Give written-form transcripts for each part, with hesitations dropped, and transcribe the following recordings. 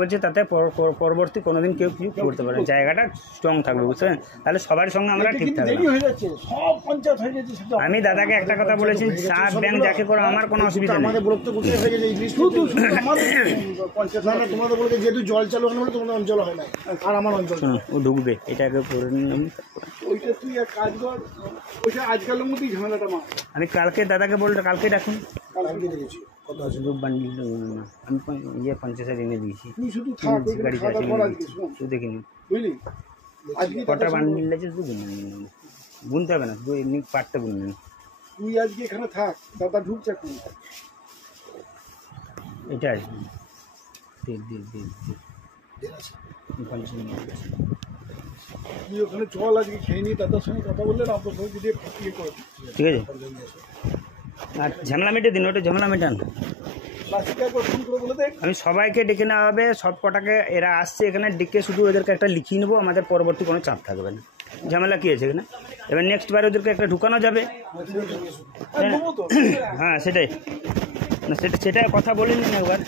বলছে তাতে পরবর্তী কোনোদিন কেউ কিছু করতে পারে, জায়গাটা স্ট্রং থাকবে, বুঝছেন? তাহলে সবার সঙ্গে আমরা ঠিক থাকবো। আমি দাদাকে একটা কথা বলেছি, সাপ ব্যাংক যাকে করো আমার কোনো অসুবিধা নেই। যেহেতু জল চালু হলে তোমাদের অঞ্চল হয় না, আর আমার অঞ্চল ও ঢুকবে, এটাকে করে নিলাম। ওইটা তুই এক কাজ কর, ওইটা আজকালের মধ্যেই ঝামেলাটা মা। আমি কালকে দাদাকে বলতে, কালকে ডাকুন। কালকে দেখেছি কত আছে বান্ডিল আমি 50 এনে দিয়েছি, তুই শুধু গাড়ি শুধু দেখিনি বুঝলি। আজকে কটা বান্ডিল আছে শুধু গুনতে হবে না, শুধু এমনি পাটটা গুনবেন। তুই আজকে এখানে থাক, দাদা ঢুকছে এখন। এটা আছে তুই ওখানে চল, আজকে খেয়ে নিয়ে দাদার সঙ্গে কথা বললে না, আপনার সঙ্গে যদি ইয়ে করে ঠিক আছে। আর ঝামেলা মেটে দিন, ওটা ঝামেলা মেটান। আমি সবাইকে ডেকে নেওয়া হবে, সব কটাকে এরা আসছে এখানে, ডেকে শুধু ওদেরকে একটা লিখিয়ে নেবো, আমাদের পরবর্তী কোনো চাপ থাকবে না। ঝামেলা কী আছে এখানে? এবার নেক্সট বার ওদেরকে একটা ঢুকানো যাবে। হ্যাঁ সেটাই না, সেটা কথা বলে নিন একবার।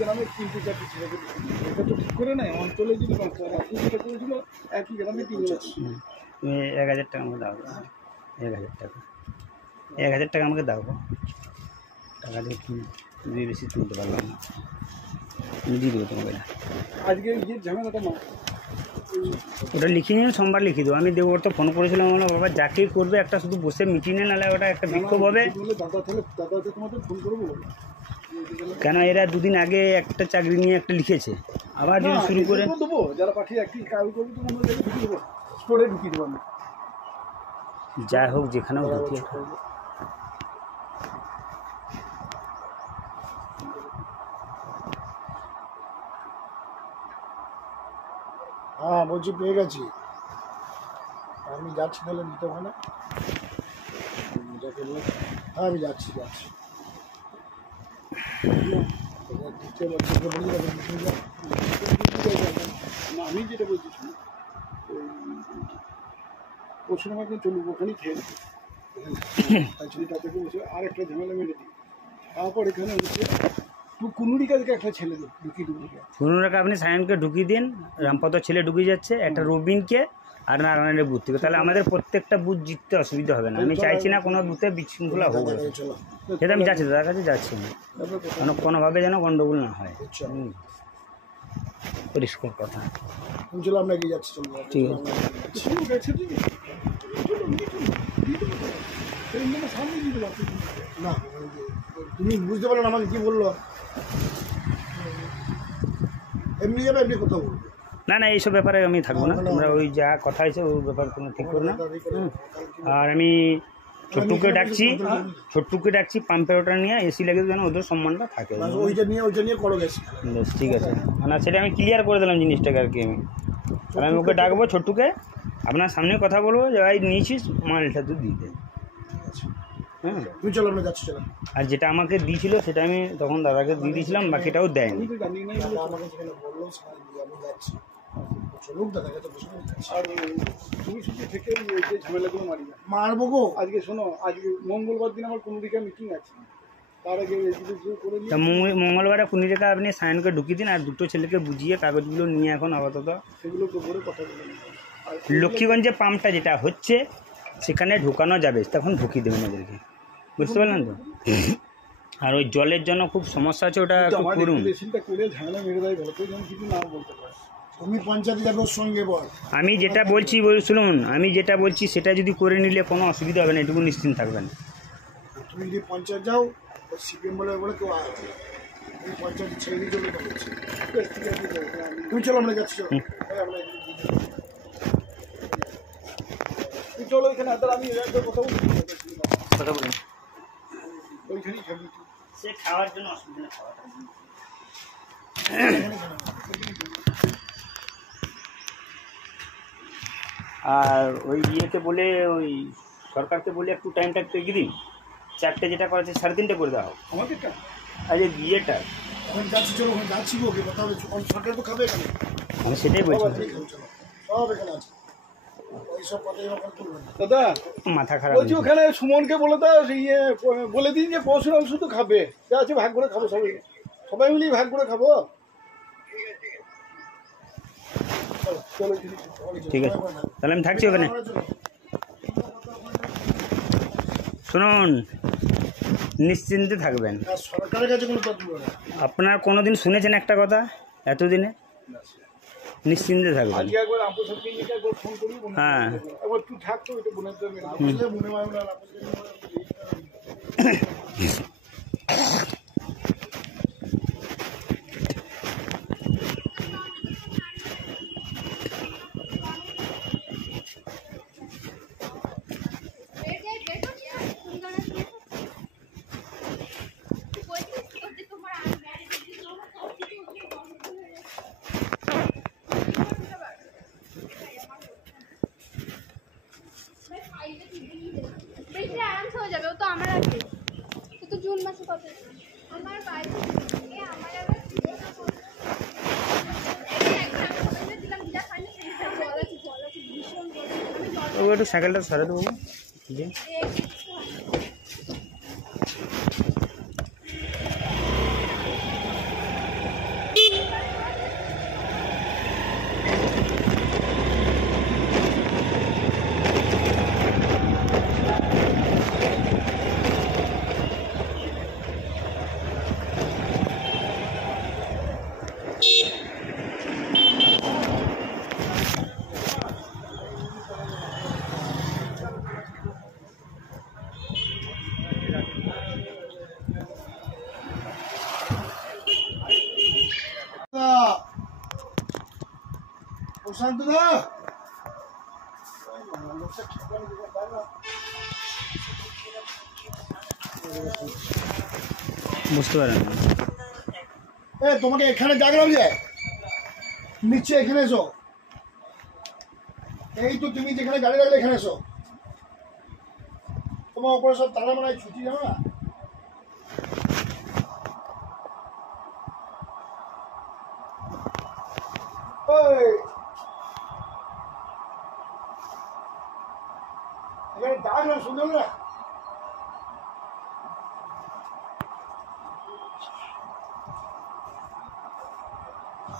গ্রামে 3-4টি ছেলে এটা তো ঠিক করে নেয় অঞ্চলে, যদি যেটা করেছিল একই গ্রামে 3 তুমি 1000 টাকা আমাকে দাও, 1000 টাকা 1000 টাকা আমাকে দাও। টাকা দিয়ে তুমি বেশি তুলতে পারলাম না, আমি দিয়ে দেবো তোমাকে। আজকে যে ঝামেলাটা না ওটা লিখিয়ে নিয়ে সোমবার লিখিয়ে দেবো। আমি দেবো, ওর তো ফোন করেছিলাম, বলো বাবা যাকেই করবে একটা শুধু বসে মিটিংয়ে, নাহলে ওটা একটা বিক্ষোভ হবে। দাদা তোমাদের ফোন করবো কেন এরা দুদিন আগে একটা চাকরি নিয়ে একটা লিখেছে, আবার যদি শুরু করে দেবো, যারা পাঠিয়ে একটি কাজ করবো তো আমরা ঢুকিয়ে দেবো, স্টোরে ঢুকিয়ে দেবো আমি। যাই হোক যেখানেও ঢুকিয়ে। হ্যাঁ বলছি পেয়ে গেছি, আমি যাচ্ছি, তাহলে নিতে হয় না। হ্যাঁ আমি যাচ্ছি। আমি যেটা বলছি পরশু আমাকে চলুক, ওখানেই খেয়ে নেবো, তাদেরকে বসে আর একটা ঝামেলা মেরে দিই। তারপর এখানে কুনুরি কাজকে একটা ছেলে ঢুকিয়ে দেবো। কুনুরাকে আপনি সায়নকে ঢুকিয়ে দিন, রামপদ ছেলে ঢুকিয়ে যাচ্ছে, একটা রবিনকে আর নারায়ণের বুথ থেকে, তাহলে আমাদের প্রত্যেকটা বুথ জিততে অসুবিধা হবে না। আমি চাইছি না কোনো বুথে বিশৃঙ্খলা হোক, সেটা আমি যাচ্ছি, তাদের কাছে যাচ্ছি না, কোনোভাবে যেন গন্ডগোল না হয়। পরিষ্কার কথা। চলো আমরা এগিয়ে যাচ্ছি। ঠিক আছে। না তুমি বুঝতে পারো না আমাকে কি বললো, এমনি যাবে এমনি কথা বলবো না না, এইসব ব্যাপারে আমি থাকবো না, তোমরা ওই যা কথা হয়েছে ওই ব্যাপার কোনো ঠিক করো না। আর আমি ছোট্টুকে ডাকছি পাম্পের ওটা নিয়ে, এসি লাগিয়ে যেন ওদের সম্মানটা থাকে। ওইটা নিয়ে করো গেছি, বেশ ঠিক আছে। না সেটা আমি ক্লিয়ার করে দিলাম জিনিসটাকে আর কি। আমি ওকে ডাকবো ছোট্টুকে, আপনার সামনে কথা বলবো যে ভাই নিয়েছিস মালটা তুই দিয়ে দে। হ্যাঁ তুমি চলো আমরা যাচ্ছি। চলো। আর যেটা আমাকে দিয়েছিল সেটা আমি তখন দাদাকে দিয়ে দিয়েছিলাম, বাকিটাও দেয়নি। মারবো গো আজকে। শোনো আজকে মঙ্গলবার দিন আমার কোনো দিকে মিটিং আছে, তার আগে তা মঙ্গলবারে কুনিরেখা আপনি সায়নকে ঢুকিয়ে দিন, আর দুটো ছেলেকে বুঝিয়ে কাগজগুলো নিয়ে এখন আপাতত সেগুলো করে কথা বলে লক্ষ্মীগঞ্জে পাম্পটা যেটা হচ্ছে সেখানে ঢুকানো যাবে, তখন ঢুকিয়ে দেবেন ওদেরকে, বুঝতে পারলেন তো? আর ওই জলের জন্য খুব সমস্যা আছে, ওটা একটু করুন। তুমি পঞ্চায়েতে যাবে ওর সঙ্গে বল। আমি যেটা বলছি শুনুন, আমি যেটা বলছি সেটা যদি করে নিলে কোনো অসুবিধা হবে না, এটুকু নিশ্চিন্ত থাকবেন। তুমি যদি পঞ্চায়েত যাও সিপিএম বলে কেউ এই পঞ্চায়েত ছেড়ে দিয়ে চলে যাচ্ছে। বেশ, ঠিক আছে, তুমি চলো, আমরা যাচ্ছি, চলো। আমরা তুমি চলো এখানে, আর আমি একবার কথা বলি, কথা বলুন। ওইখানেই খাবি তুই। সে খাওয়ার জন্য অসুবিধা নেই, খাওয়াটা। আর ওই ইয়েকে বলে, ওই সরকারকে বলে একটু টাইমটা একটু এগিয়ে দিন, 4টে যেটা করেছে 3:30 করে দেওয়া হোক। আমাদেরটা আর যে বিয়েটা, ওখানে যাচ্ছি, চলো ওখানে যাচ্ছি গো, কথা হবে, সরকার তো খাবে এখানে, আমি সেটাই সব বলছি। এখানে খাবে, চলো, সব এখানে আছে, ওইসব কথাই ওখানে তুলবে না। দাদা মাথা খারাপ বলছি, ওখানে সুমনকে বলে দাও, ইয়ে বলে দিন যে পরশুরাম শুধু খাবে, যা আছে ভাগ করে খাবো, সবাই সবাই মিলেই ভাগ করে খাবো। চলো, ঠিক আছে, তাহলে আমি থাকছি ওখানে। শুনুন, নিশ্চিন্তে থাকবেন। সরকারের কাছে কোনো তথ্য না। আপনার কোনোদিন শুনেছেন একটা কথা এতদিনে? নিশ্চিন্তে থাকবেন। আজকে একবার আপু সবকে একবার ফোন করি, হ্যাঁ, একবার তুই থাকতো, এটা বোনের জন্য আপুসে মনে হয় না, আপুসে আরাম হয়ে যাবে। ও তো আমার আছে, ও তো জুন মাসে কত আমার বাইরে আমার আবার দিলাম যা খাইনি জল আছে ভীষণ ও একটু সাইকেলটা সরে দেবো জি। প্রশান্ত দা, বুঝতে পারেন না। তোমাকে এখানে ডাকলাম যে নিচে, এখানে এসো। এই তো তুমি যেখানে গাড়ি রাখলে এখানে এসো। তোমার উপরে সব তারা মানে ছুটি যাও না। এখানে ডাকলাম, শুনলাম না।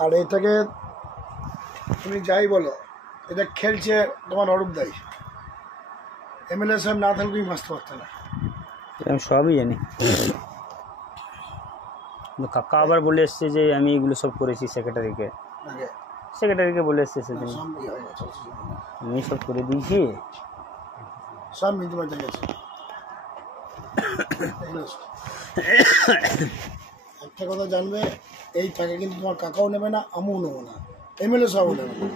আর এটাকে তুমি যাই বলো, এটা খেলছে তোমার অরূপ দাই। এমএলএ সাহেব না থাকলে তুমি বাঁচতে পারতে না। আমি সবই জানি। কাকা আবার বলে এসছে যে আমি এগুলো সব করেছি সেক্রেটারিকে বলে এসছে সেদিন, আমি সব করে দিয়েছি, সব মিটে মাঠে গেছে। একটা কথা জানবে, এই টাকা কিন্তু তোমার কাকাও নেবে না, আমিও নেবো না, এমএলএ সাহেবও নেবে না,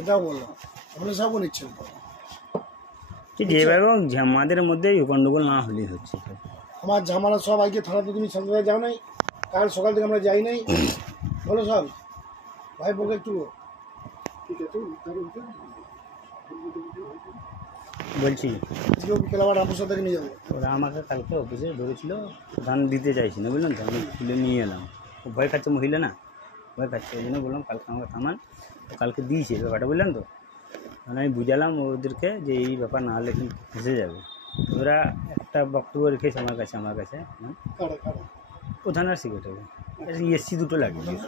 এটাও বললাম। এমএলএ সাহেবও নিচ্ছেন যেভাবে আমাদের মধ্যে গন্ডগোল না হলেই হচ্ছে। আমার ঝামেলা সব আজকে থানাতে, তুমি সন্ধ্যায় যাও নাই, কাল সকাল থেকে আমরা যাই নাই, বলো সব ভাই বলবে একটু। ঠিক আছে, বলছি বিকেল আবার আপুর সাথে নিয়ে যাবো। ওরা আমাকে কালকে অফিসে ধরেছিল, ধান দিতে চাইছি না, বুঝলাম তো, আমি তুলে নিয়ে এলাম। ও ভয় খাচ্ছে, মহিলা না, ভয় খাচ্ছে, ওই জন্য বললাম কালকে আমাকে থামান। তো কালকে দিয়েছে ব্যাপারটা, বুঝলেন তো। মানে আমি বুঝালাম ওদেরকে যে এই ব্যাপার না হলে কিন্তু ফেসে যাবে। ওরা একটা বক্তব্য রেখেছে আমার কাছে প্রধান আর সেক্রেটারি, এসি দুটো লাগিয়ে দিও,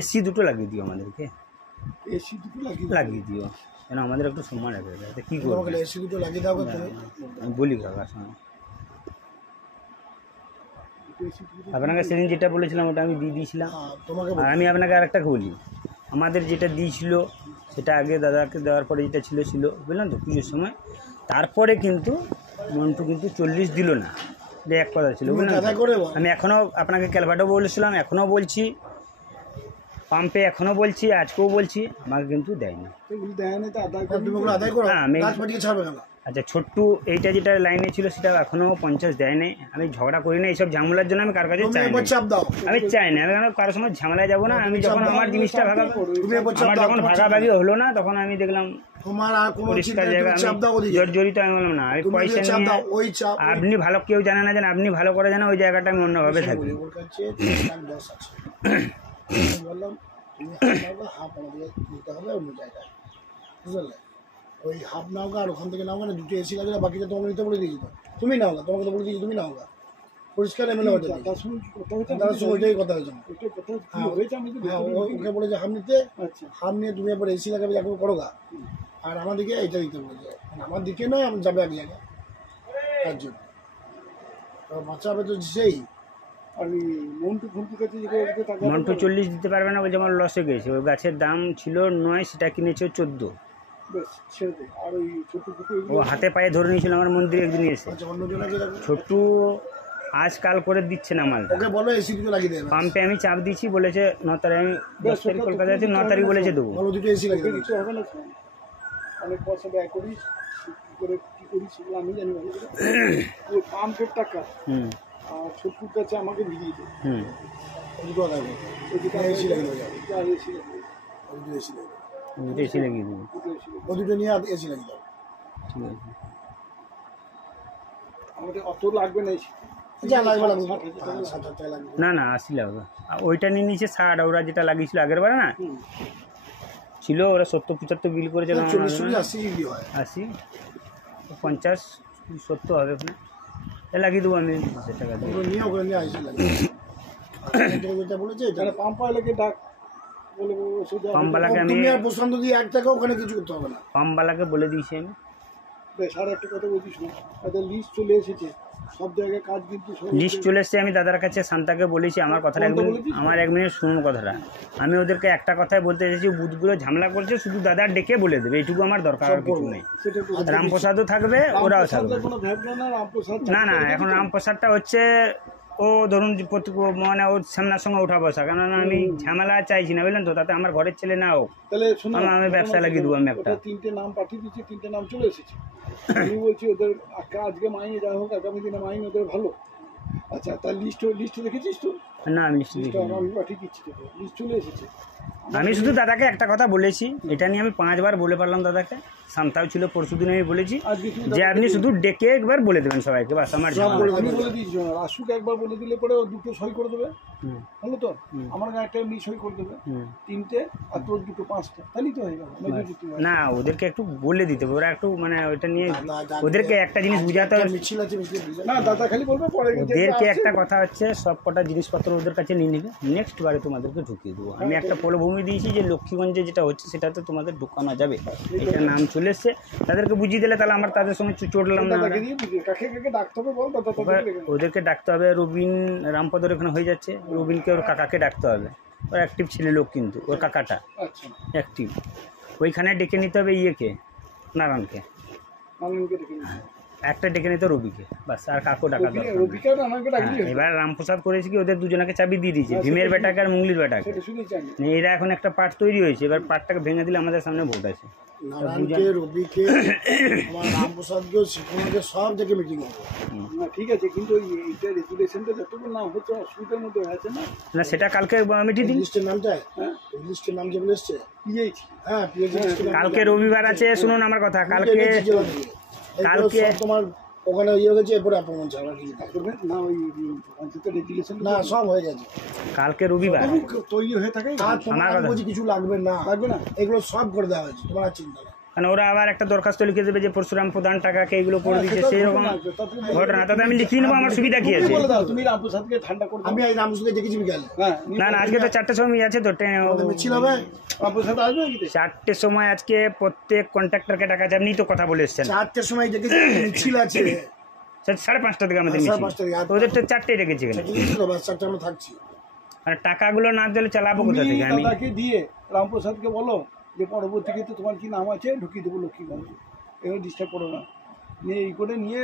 এসি দুটো লাগিয়ে দিও আমাদেরকে, এসি দুটো লাগিয়ে দিও, কেন আমাদের একটু সম্মান রাখবে। কী করবো, এসি দুটো লাগিয়ে দাও। আমি বলি কাকার সঙ্গে, আপনাকে সেদিন যেটা বলেছিলাম ওটা আমি দিয়ে দিয়েছিলাম। আর আমি আপনাকে আরেকটা বলি, আমাদের যেটা দিয়েছিল সেটা আগে দাদাকে দেওয়ার পরে যেটা ছিল বুঝলেন তো, পুজোর সময়। তারপরে কিন্তু মন্টু কিন্তু 40 দিল না, এটা এক কথা ছিল, বুঝলেন তো? আমি এখনও আপনাকে ক্যালভাটো বলেছিলাম, এখনও বলছি, পাম্পে এখনও বলছি, আজকেও বলছি, আমাকে কিন্তু দেয়নি। এগুলো দেয় না তো আদায় করে তুমি ওগুলো আদায় করো, হ্যাঁ, আমি গাছ পাঠিয়ে ছাড়বে কেন? আচ্ছা ছোট্টু এইটা যেটা লাইনে ছিল সেটা এখনও 50 দেয় নাই। আমি ঝগড়া করি না এইসব ঝামেলার জন্য, আমি কার কাছে তুমি চাই না, একবার চাপ দাও, আমি চাই না, আমি কারোর সঙ্গে ঝামেলায় যাবো না। আমি যখন আমার জিনিসটা ভাগা, তুমি একবার চাপ আমার দাও, যখন তোমার ভাগাভাগি হলো না তখন আমি দেখলাম তোমার আর কোনো পরিষ্কার চিন্তা, জায়গা, তুমি চাপ দাও আমি ওদিকে, জর্জরিত, আমি বললাম না, আমি তুমি পয়সা চাপ দাও, নিয়ে ওই চাপ আপনি ভালো, কেউ জানে না জানেন, আপনি ভালো করে জানেন ওই জায়গাটা আমি অন্যভাবে থাকি। ওর কাছে 10 আছে। আমি বললাম তুমি হাফ আমাদের দিতে হবে অন্য জায়গায়, বুঝলে? ওই হাফ নাও গা, আর ওখান থেকে নাও না, দুটো এসি লাগে, বাকিটা তোমাকে নিতে বলে দিয়েছি। তুমি নাও গা, তোমাকে তো বলে দিয়েছি তুমি নাও গা, পরিষ্কার এমএলএ হতে তার সঙ্গে কথা হয়েছে, তার সঙ্গে ওইটাই কথা হয়েছে। ওইটা কথা কি হয়েছে আমি তো হ্যাঁ, ওকে বলেছে হাফ নিতে, আচ্ছা হাফ নিয়ে তুমি একবার এসি লাগাবে, যাকে করো গা, আর আমাদেরকে এইটা দিতে বলেছে, আমার দিকে নয়, আমি যাবে এক জায়গায়, তার জন্য বাঁচাবে তো সেই। আর ওই মন্টু ফন্টুর কাছে যে টাকা মন্টু 40 দিতে পারবে না বলছে, আমার লসে গেছে। ওই গাছের দাম ছিল 9, সেটা কিনেছে 14। বেশ ছেড়ে দে। আর ওই ছোট পুকুর ও হাতে পায়ে ধরে নিয়েছিল আমার মন্দিরে একদিন এসে। আচ্ছা, অন্যজনকে দেখো, ছোট্টু আজকাল করে দিচ্ছে না মালটা। ওকে বলো এসি দুটো লাগিয়ে দেবে, পাম্পে আমি চাপ দিচ্ছি, বলেছে 9 তারিখ, আমি 10 তারিখ কলকাতা আছি, 9 তারিখ বলেছে দেবো। বলো দুটো এসি লাগিয়ে দেবে। কিছু হবে না শোন। অনেক পয়সা ব্যয় করিস, কি করে কি করিস সেগুলো আমি জানি ভালো করে। ওই পাম্পের টাকা হুম আর ছোট্টুর কাছে আমাকে ভিজিয়ে দে। হুম দুটো লাগাবো, ওইদিকে এসি লাগিয়ে দেবে, আর এসি লাগবে, ওই দুটো এসি লাগিয়ে দেবে, দুটো এসে লাগিয়ে দেবো, দুটো এসি লাগবে। ও দুটো নিয়ে এসি লাগিয়ে দাও। ঠিক আছে। আমাদের অত লাগবে না এসি। যা লাগবে লাগবে, 60,000 60,000 টাকা লাগবে। না না 80 লাগবে। আর ওইটা নিয়ে নিয়েছে 60, ওরা যেটা লাগিয়েছিল আগের বার না হুম। ছিল, ওরা 70-75 বিল করেছে, 40-80 কি হয়? 80, 50, 70 হবে ওখানে। লাগিয়ে দেবো আমি 20 টাকা দিয়ে। ওগুলো নিয়ে ওগুলো নিয়ে এসি লাগিয়ে দেবে। আর যেটা বলেছে এটা তাহলে পাম্প আইলেকে ডাক, বলবো সোজা পাম্পওয়ালাকে আমি, তুমি আর প্রশান্ত দিয়ে 1 টাকা ওখানে কিছু করতে হবে না। পাম্পওয়ালাকে বলে দিয়েছি আমি। বেশ। আর একটা কথা বলছিস না, তাদের লিস্ট চলে এসেছে, সব জায়গায় কাজ কিন্তু লিস্ট চলে এসছে, আমি দাদার কাছে শান্তাকে বলেছি। আমার কথাটা কোনটা একদম, বলেছিস? আমার 1 মিনিট শুনুন কথাটা। আমি ওদেরকে একটা কথাই বলতে এসেছি, বুথগুলো ঝামেলা করছে, শুধু দাদা ডেকে বলে দেবে, এইটুকু আমার দরকার, আর কিছু নেই। সেটা তো রামপ্রসাদও থাকবে, ওরাও থাকবে। কোনো ভাবনা না, রামপ্রসাদ না না, এখন রামপ্রসাদটা হচ্ছে ও ধরুন যে মানে ওর সামনার সঙ্গে উঠা বসা, কেননা আমি ঝামেলা চাইছি না, বুঝলেন তো? তাতে আমার ঘরের ছেলে না হোক, তাহলে শোনো, আমি ব্যবসা লাগিয়ে দেবো আমি একটা। ওটা 3টে নাম পাঠিয়ে দিচ্ছি, 3টে নাম চলে এসেছে। আমি বলছি ওদের আজকে মাইনে যা হোক, আগামী দিনে মাইনে ওদের ভালো। আচ্ছা, তার লিস্ট দেখেছিস তো? না আমি নিশ্চিত লিস্টটা দেখিনি। আমি পাঠিয়ে দিচ্ছি তোকে, লিস্ট চলে এসেছে। আমি শুধু দাদাকে একটা কথা বলেছি, এটা নিয়ে আমি 5 বার বলে পারলাম দাদাকে। শান্তাও ছিল পরশুদিন, আমি বলেছি আজকে তুমি যে আপনি শুধু ডেকে একবার বলে দেবেন সবাইকে, বাস আমার ঝামেলা। আমি বলে দিয়েছি, রাসুকে একবার বলে দিলে পরে ও 2টো সই করে দেবে, হুম, হলো তো? আমার গায়ে একটা এমনি সই করে দেবে, হুম। 3টে, আর তোর 2টো 5টা, তাহলেই তো হয়ে গেল। majority হয়। না, ওদেরকে একটু বলে দিতে হবে, ওরা একটু মানে ওইটা নিয়ে ওদেরকে একটা জিনিস বুঝাতে হবে। মিছিল আছে, মিছিল বুঝে না, দাদা খালি বলবে পরে যে ওদেরকে আসছে, একটা কথা হচ্ছে, সব কটা জিনিসপত্র ওদের কাছে নিয়ে নেবে, নেক্সট বারে তোমাদেরকে ঢুকিয়ে দেবো। আমি একটা পলভূমি দিয়েছি যে লক্ষ্মীগঞ্জে যেটা হচ্ছে সেটাতে তোমাদের ঢুকানো যাবে, এটা নাম চলে এসছে। তাদেরকে বুঝিয়ে দিলে তাহলে আমার তাদের সঙ্গে চড়লাম না। দাদাকে দিয়ে বুঝিয়ে কাকে কাকে ডাকতে হবে বল, দাদা এবার তাদেরকে ডেকে নেবে। ওদেরকে ডাকতে হবে, রবিন রামপদর এখানে হয়ে যাচ্ছে, রবিনকে ওর কাকাকে ডাকতে হবে। ওর অ্যাক্টিভ ছেলে লোক, কিন্তু ওর কাকাটা আচ্ছা, অ্যাক্টিভ। ওইখানে ডেকে নিতে হবে ইয়েকে, নারায়ণকে, মালনকে ডেকে নিতে হবে। একটা ডেকে নিতে রবিকে, বাস। আর কাকু ডাকা দরকার নেই। রবিকা আমাকে ডাকলি হ্যাঁ, এবার রামপ্রসাদ করেছে কি, ওদের দুজনকে চাবি দিয়ে দিয়েছে, ভীমের বেটাকে আর মুঙ্গলির বেটাকে। সেটা শুনেছি আমি। এরা এখন একটা পার্ট তৈরি হয়েছে, এবার পার্টটাকে ভেঙে দিলে আমাদের সামনে ভোট আছে। নারায়ণকে, রবিকে, আমার রামপ্রসাদকেও, শিক্ষণকে সব থেকে মিটিং হবে। না ঠিক আছে, কিন্তু ওই এইটা রেগুলেশনটা যতক্ষণ না হচ্ছে অসুবিধার মধ্যে আছে না। না সেটা কালকে মিটিয়ে দিন। লিস্টের নামটা, হ্যাঁ, লিস্টের নাম যেগুলো এসছে, পিএইচ হ্যাঁ পিএইচডি লিস্টের নাম, কালকে রবিবার আছে, শুনুন আমার কথা। কালকে কালকে তোমার ওখানে ইয়ে হয়েছে, এরপরে অপমান ছাড়া কিছু না। করবে না, ওই পঞ্চায়েতের রেগুলেশন না সব হয়ে গেছে, কালকে রবিবার তৈরি হয়ে থাকে, আর তোমার আমার আমি কথা। বলছি কিছু লাগবে না, লাগবে না। এগুলো সব করে দেওয়া হয়েছে, তোমার আর চিন্তা নেই। কারণ ওরা আবার একটা দরখাস্ত লিখে দেবে যে পরশুরাম প্রধান টাকাকে এগুলো করে দিচ্ছে, সেই রকম ঘটনা। তাতে আমি লিখিয়ে নেবো, আমার সুবিধা কি তুমি আছে? বলে দাও, তুমি রামপ্রসাদকে ঠান্ডা করে দাও। আমি এই রামসুকে দেখেছি বিকালে, হ্যাঁ, না না, আজকে তো 4টের সময় আছে তো, আমাদের মিছিল হবে, রামপ্রসাদ আসবে নাকি? 4টের সময় আজকে প্রত্যেক কন্ট্রাক্টরকে টাকা আছে, আপনি তো কথা বলে এসছেন। 4টের সময় দেখেছি মিছিল আছে, 5:30 থেকে আমাদের মিছিল, 5:30 থেকে। ওদের তো 4টেই রেখেছি এখানে। বাস 4টে আমরা থাকছি। আর টাকাগুলো না দিলে চালাবো কোথা তুমি থেকে আমি? দাদাকে দিয়ে রামপ্রসাদকে বলো যে পরবর্তী ক্ষেত্রে তোমার কি নাম আছে ঢুকিয়ে দেবো লক্ষ্মীগঞ্জে, এবার ডিস্টার্ব করো না। নিয়ে এই করে নিয়ে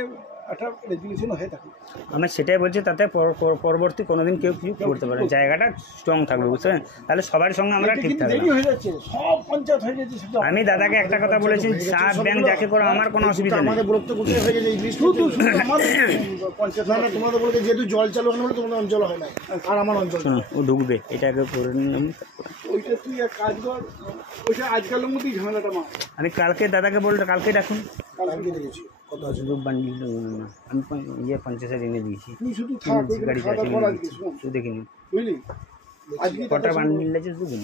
একটা রেজুলেশন হয়ে থাকে। আমি সেটাই বলছি, তাতে পরবর্তী কোনোদিন কেউ কিছু করতে পারে, জায়গাটা স্ট্রং থাকবে, বুঝছেন? তাহলে সবার সঙ্গে আমরা ঠিক কিন্তু থাকবো। দেরি হয়ে যাচ্ছে, সব পঞ্চায়েত হয়ে গেছে। আমি দাদাকে একটা কথা বলেছি, সাপ ব্যাংক যাকে করো আমার কোনো অসুবিধা নেই। আমাদের ব্লক তো কোথায় হয়ে গেছে এই জিনিস শুধু আমাদের পঞ্চায়েত না তোমাদের বলতে যেহেতু জল চালু হয় না বলে তোমাদের অঞ্চল হয় না, আর আমার অঞ্চল শোনো, ও ঢুকবে, এটাকে করে নিলাম। ওইটা তুই এক কাজ কর, ওইটা আজকালের মধ্যেই ঝামেলাটা মা। আমি কালকে দাদাকে বলতে, কালকে ডাকুন। কালকে দেখেছি কথা আছে। শুধু বান্ডিল আমি 50,000 এনে দিয়েছি, তুই শুধু থাক, ওইখানে গাড়ি খাওয়া দাওয়া কর আজকে, শোন, শুধু দেখিনি বুঝলি? আজকে কটা বান্ডিল আছে শুধু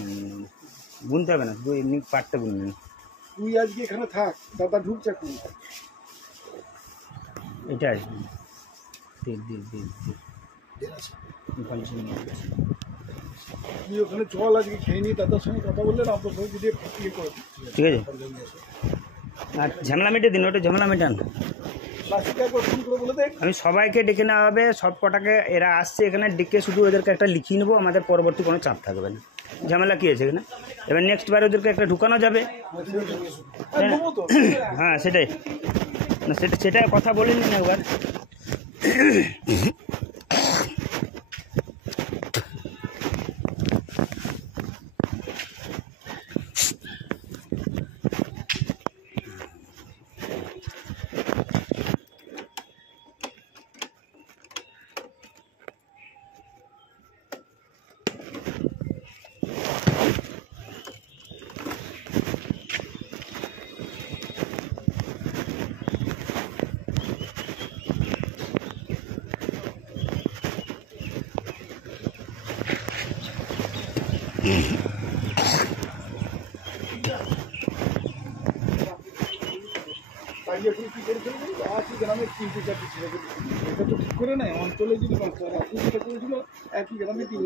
গুনতে হবে না, শুধু এমনি পাটটা গুনবেন। তুই আজকে এখানে থাক, দাদা ঢুকছে এখন। এটা আসবে তুই ওখানে চল, আজকে খেয়ে নি, দাদার সঙ্গে কথা বললে না আপনার সঙ্গে যদি ইয়ে করে ঠিক আছে। আর ঝামেলা মেটে দিন, ওটা ঝামেলা মেটান। লাস্টে একবার ফোন করে বলে দেখ। আমি সবাইকে ডেকে নেওয়া হবে, সব কটাকে এরা আসছে এখানে, ডেকে শুধু ওদেরকে একটা লিখিয়ে নেবো, আমাদের পরবর্তী কোনো চাপ থাকবে না। ঝামেলা কী আছে এখানে? এবার নেক্সট বার ওদেরকে একটা ঢুকানো যাবে। দেবো তো। হ্যাঁ সেটাই না, সেটা কথা বলে নিন একবার। আজকে এখন কি করেছিল আজকে গ্রামে 3-4টি ছেলে, এটা তো ঠিক করে নেয় অঞ্চলে যদি আপনি যেটা করেছিল একই গ্রামে 3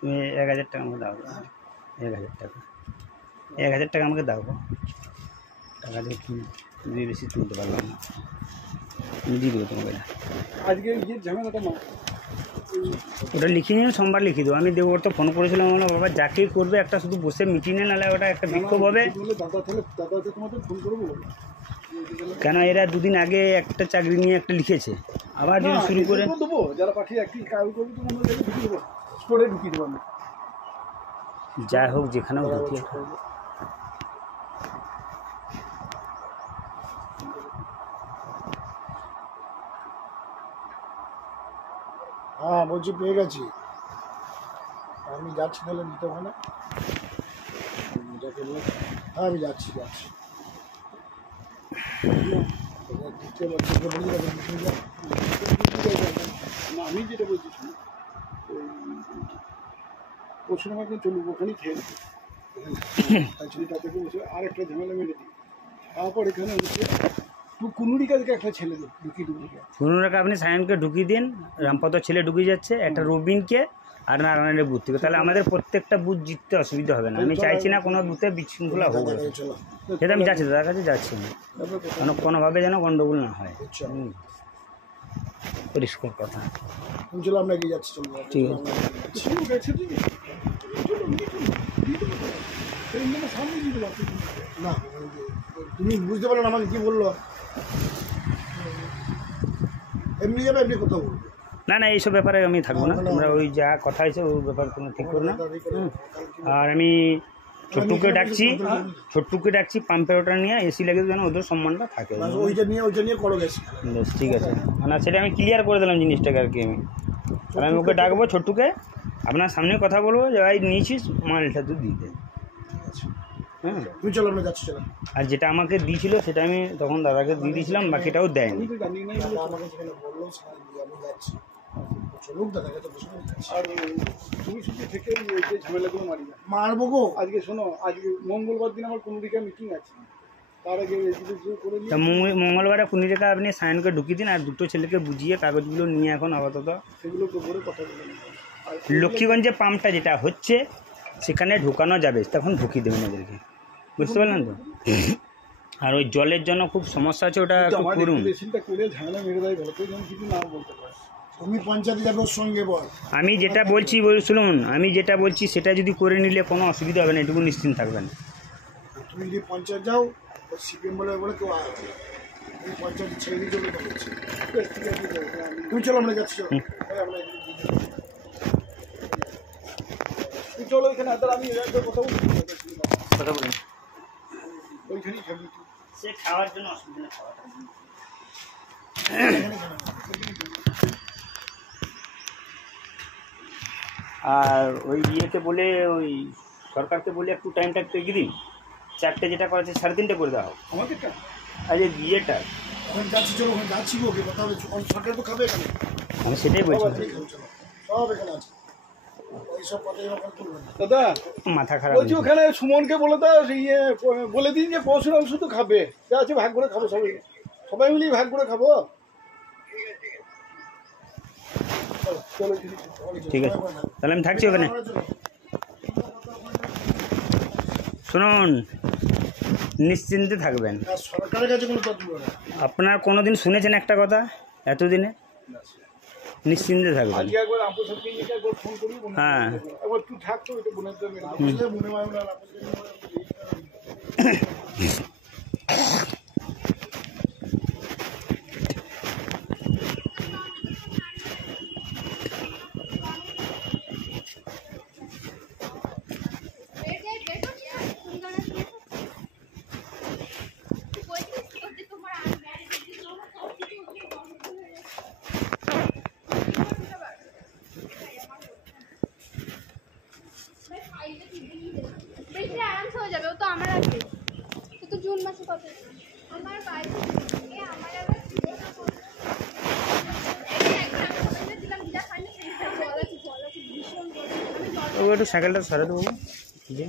তুমি 1,000 টাকা আমাকে দাও, 1,000 টাকা, 1,000 টাকা আমাকে দাও। টাকা দিয়ে বেশি তুলতে পারলাম না, আমি দিয়ে দেবো তোমাকে। আজকে যে ঝামেলাটা মা, ওটা লিখিয়ে নিয়ে সোমবার লিখিয়ে দেবো। আমি দেবো, ওর তো ফোন করেছিলাম, বলো বাবা যাকেই করবে একটা শুধু বসে মিটিংয়ে, নাহলে ওটা একটা বিক্ষোভ হবে। দাদা তাহলে দাদাকে তোমাদের ফোন করবো। কেন এরা দুদিন আগে একটা চাকরি নিয়ে একটা লিখেছে, আবার যদি শুরু করে দেবো, যারা পাঠিয়ে একটি কাজ করবে তো মনে হয় ঢুকিয়ে দেবো, স্টোরে ঢুকিয়ে দেবো আমি। যাই হোক যেখানেও ঢুকিয়ে। হ্যাঁ বলছি পেয়ে গেছি, আমি যাচ্ছি তাহলে নিতে হবে না। হ্যাঁ আমি যাচ্ছি। না আমি যেটা বলছি পরশু আমাকে চলুক ওখানেই খেয়ে নেবো, ছেলেটা থেকে বসে আর একটা ঝামেলা মেরে দিই। তারপর এখানে কুনুরি কাজকে একটা ছেলে ঢুকিয়ে দেবো। পুনরাকে আপনি সায়নকে ঢুকিয়ে দিন, রামপদ ছেলে ঢুকিয়ে যাচ্ছে, একটা রবিনকে আর নারায়ণের বুথ থেকে, তাহলে আমাদের প্রত্যেকটা বুথ জিততে অসুবিধা হবে না। আমি চাইছি না কোনো বুথে বিশৃঙ্খলা হোক, সেটা আমি যাচ্ছি, দাদার কাছে যাচ্ছি না, কোনোভাবে যেন গন্ডগোল না হয়। পরিষ্কার কথা। চলো আমরা এগিয়ে যাচ্ছি, চলো ঠিক আছে। সামনে দিয়ে দেবো। না তুমি বুঝতে পারো না আমাকে কি বললো, এমনি যাবে এমনি কথা বলবো। না এইসব ব্যাপারে আমি থাকবো না, তোমরা ওই যা কথা হয়েছে ওই ব্যাপার কোনো ঠিক করো না। আর আমি ছোট্টুকে ডাকছি পাম্পের ওটা নিয়ে এসি লাগিয়ে যেন ওদের সম্মানটা থাকে। ওইটা নিয়ে করো গেছি। বেশ ঠিক আছে, মানে সেটা আমি ক্লিয়ার করে দিলাম জিনিসটাকে আর কি। আমি ওকে ডাকবো ছোট্টুকে, আপনার সামনে কথা বলবো যে ভাই নিয়েছিস মালটা তুই দিয়ে দে। হ্যাঁ তুমি চলো আমরা যাচ্ছি, চলো। আর যেটা আমাকে দিয়েছিল সেটা আমি তখন দাদাকে দিয়ে দিয়েছিলাম, বাকিটাও দেয়নি। আমাকে যেখানে বললো আমি যাচ্ছি, চলুক দাদাকে তো বসে আর তুমি শুধু থেকে ওই যে ঝামেলাগুলো মারি না। মারবো গো। আজকে শোনো, আজকে মঙ্গলবার দিন আমার কোনো দিকে মিটিং আছে, তার আগে করে তা মঙ্গলবারে কুনিরেখা আপনি সায়নকে ঢুকিয়ে দিন, আর দুটো ছেলেকে বুঝিয়ে কাগজগুলো নিয়ে এখন আপাতত সেগুলো করে কথা বলে। লক্ষ্মীগঞ্জে পাম্পটা যেটা হচ্ছে সেখানে ঢুকানো যাবে, তখন ঢুকিয়ে দেবেন ওদেরকে, বুঝতে পারলেন তো? আর ওই জলের জন্য খুব সমস্যা আছে, ওটা একটু করুন। করে ঝামেলা মেরে দেয়, বলতে যেন কিছু না বলতে পারে। তুমি পঞ্চায়েতে যাবে ওর সঙ্গে বল। আমি যেটা বলছি শুনুন, আমি যেটা বলছি সেটা যদি করে নিলে কোনো অসুবিধা হবে না, এটুকু নিশ্চিন্ত থাকবেন। তুমি যদি পঞ্চায়েত যাও সিপিএম বলে কেউ আসবে, এই পঞ্চায়েত ছেড়ে দিয়ে চলে যাচ্ছে। বেশ, ঠিক আছে, যাও, আমি তুমি চলো, আমরা যাচ্ছি, চলো। এই আমরা এদিকে দিয়ে যাবো। তুই চলো এখানে, আর তাহলে আমি একবার কথা বলছি। কথা বলুন। ওইখানেই থাকবি তুই। সে খাওয়ার জন্য অসুবিধা নেই, খাওয়াটা। আর ওই ইয়েকে বলে, ওই সরকারকে বলে একটু টাইমটা একটু এগিয়ে দিন, 4টে যেটা করেছে 3:30 করে দেওয়া হোক। আমাদেরটা আর যে বিয়েটা, ওখানে যাচ্ছি, চলো, ওখানে যাচ্ছি গো, কথা হবে, সরকার তো খাবে এখানে, আমি সেটাই বলছি। চলো, সব এখানে আছে, ওইসব কথাই ওখানে তুলবে না। দাদা মাথা খারাপ বলছি, ওখানে সুমনকে বলে দাও, ইয়ে বলে দিন যে পরশুরাম শুধু খাবে, যা আছে ভাগ করে খাবো, সবাই সবাই মিলেই ভাগ করে খাবো। চলো, ঠিক আছে, তাহলে আমি থাকছি ওখানে। শুনুন, নিশ্চিন্তে থাকবেন। আর সরকারের কাছে কোনো তথ্য না। আপনার কোনোদিন শুনেছেন একটা কথা এতদিনে? নিশ্চিন্তে থাকবেন। আজকে একবার আপু সবকে একবার ফোন করি, হ্যাঁ। একবার তুই থাকতো, ওইটা বোনের জন্য বুঝলে মনে হয় না, বেশি আরামসে হয়ে যাবে, ও তো আমার আছে। তো জুন মাসে কত আমার বাইরে আমার আবার দিলাম, যেটা খাই না সেটা জল আছে, ভীষণ জল। আমি জল ও একটু সাইকেলটা সরে দেবো। দিয়ে